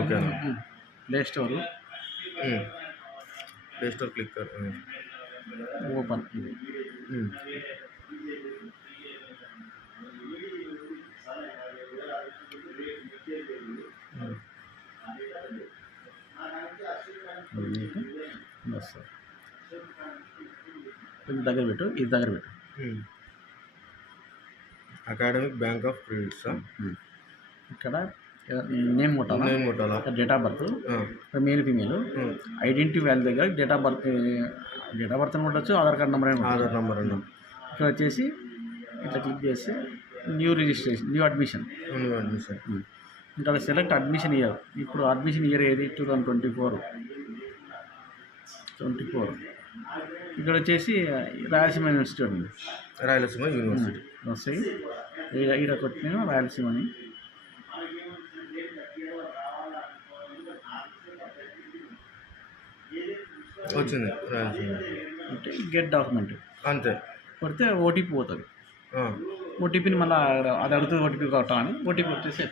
Okay play store click open ఇది దగ్గర పెట్టు అకాడమిక్ బ్యాంక్ ఆఫ్ క్రెడిట్స్ ఇక్కడ నేమ్ కొట్టాలా date of birth male female identity value దగ్గర డేట్ ఆఫ్ బర్త్ అని కొట్టచ్చు, ఆధార్ కార్డ్ నెంబర్ అన్న ఇక్కడ వచ్చేసి ఇట్లా క్లిక్ చేస్తే న్యూ రిజిస్ట్రేషన్ న్యూ అడ్మిషన్ ఇక్కడ సెలెక్ట్ అడ్మిషన్ ఇయర్. ఇప్పుడు అడ్మిషన్ ఇయర్ ఏది 2024. ఇక్కడ వచ్చేసి రాయలసీమ యూనివర్సిటీ వస్తాయి. ఇక్కడ కొట్టిన రాయలసీమని వచ్చింది. అంటే గెట్ డాక్యుమెంట్ అంతే కొడితే ఓటీపీ పోతుంది. ఓటీపీని మళ్ళీ అది అడుగుతుంది, ఓటీపీ కొట్టాలని ఓటీపీ వచ్చేసి